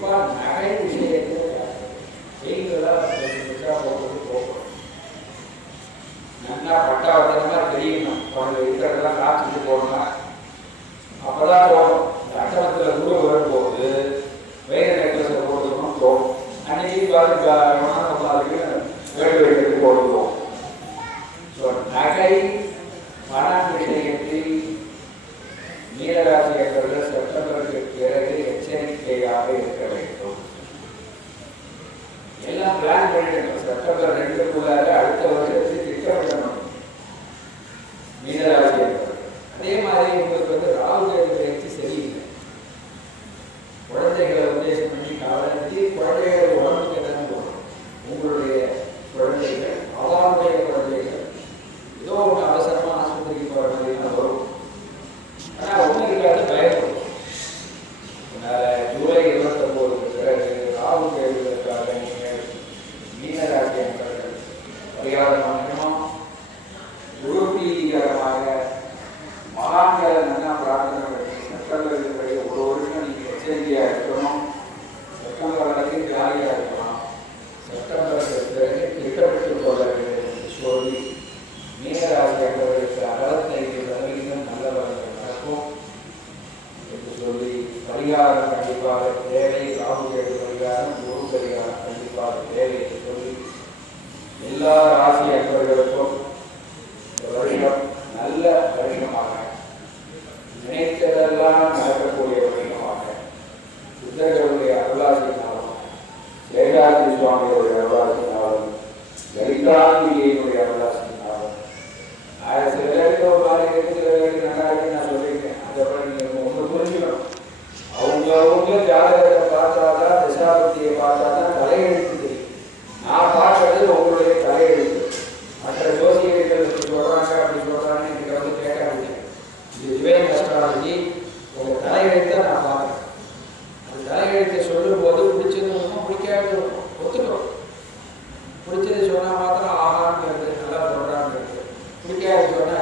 குறிப்பாக நகை விஷயத்தில் செய்கிறதெல்லாம் போகிறது போகணும். நல்லா பட்டாவதனமாக தெரியணும். அவங்க இருக்கிறதெல்லாம் காத்துட்டு போகணும். அப்போ தான் தோணும். இந்த அட்டமத்தில் குரு வரும்போது வேறு நெக்லஸை போட்டுக்கணும் தோணும். அன்னைக்கு பாதுகாப்பு வேடு வைக்கிறது போடுவோம். ஸோ நகை பணம் விஷயத்தில் மீனராசி என்பது செப்டம்பருக்கு பிறகு எச்சரிக்கையாக இருக்க வேண்டும். எல்லாம் பிளான் பண்ணிடணும். செப்டம்பர் 2க்குள்ளார அடுத்த வருஷத்துக்கு திட்டமிடணும் மீனராசி என்பது. அதே மாதிரி உங்களுக்கு ராகு கேது பயிற்சி சரியில்லை. குழந்தைகளை உத்தேசம் பண்ணி காலத்தி குழந்தைகள் உடம்புக்கு என்ன போகணும். உங்களுடைய குழந்தைகள் அவருடைய குழந்தைகள் ஏதோ ஒன்று அவசரமாக ஆஸ்பத்திரிக்கு போகிற மாதிரி தான் வரும். ஆனால் ஒன்றும் இருக்காது, பயப்படும். ஜூலை 29க்கு பிறகு ராகு கேதுகளுக்காக நீங்கள் மீனராசி என்பவர்கள் பரிகாரம் உறுதிகரமாக மகான்களை நல்லா பிரார்த்தனை பண்ணி செப்டம்பருக்கு ஒரு வருஷம் நீங்கள் எச்சரிக்கையாக இருக்கணும். செப்டம்பர் வரைக்கும் ஜாலியாக இருக்கலாம். செப்டம்பருக்கு பிறகு திட்டமிட்டுக் கொள்ள வேண்டும் என்று சொல்லி மீனராசி என்பவர்களுக்கு 65% நல்ல பலன்கள் நடக்கும் என்று சொல்லி பரிகாரம் கண்டிப்பாக தேவை. ராகு கேது பரிகாரம், குரு பரிகாரம் கண்டிப்பாக தேவை என்று சொல்லி எல்லா ராசி அன்பர்களுக்கும் இந்த வருஷம் நல்ல வருஷமாக நினைத்ததெல்லாம் நடக்கக்கூடிய வருஷமாக சித்தர்களுடைய அருளாசினாலும் வேதாந்தி சுவாமிகளுடைய அருளாசினாலும் லலிதாம்பிகையினுடைய அருளாசினாலும் சில பேருக்கு ஒரு மாதிரி இருக்கு, சில பேருக்கு நல்லா இருக்கு நான் சொல்லியிருக்கேன். அதுக்கப்புறம் நீங்கள் ஒன்று புரிஞ்சுக்கணும். அவங்க ஜாதகத்தை பார்த்தாதான் திசாபக்தியை பார்த்தாதான் தலையெழுத்து தெரியும். நான் பார்க்கறது உங்களுடைய தலையெழுத்து. மற்ற ஜோசியர்கள் சொல்கிறாங்க அப்படி சொல்கிறாங்க என்கிட்ட கேட்காதீங்க. இது டிவைன் அஸ்ட்ராலஜி. உங்கள் தலையெழுத்தை நான் பார்க்குறேன். அந்த தலையெழுத்தை சொல்லும் போது பிடிச்சது ஒன்றும் பிடிக்காது ஒத்துக்கிறோம். பிடிச்சது சொன்னால் மாத்திரம் ஆகான்னு நல்லா சொல்கிறான்னு பிடிக்காது சொன்னால்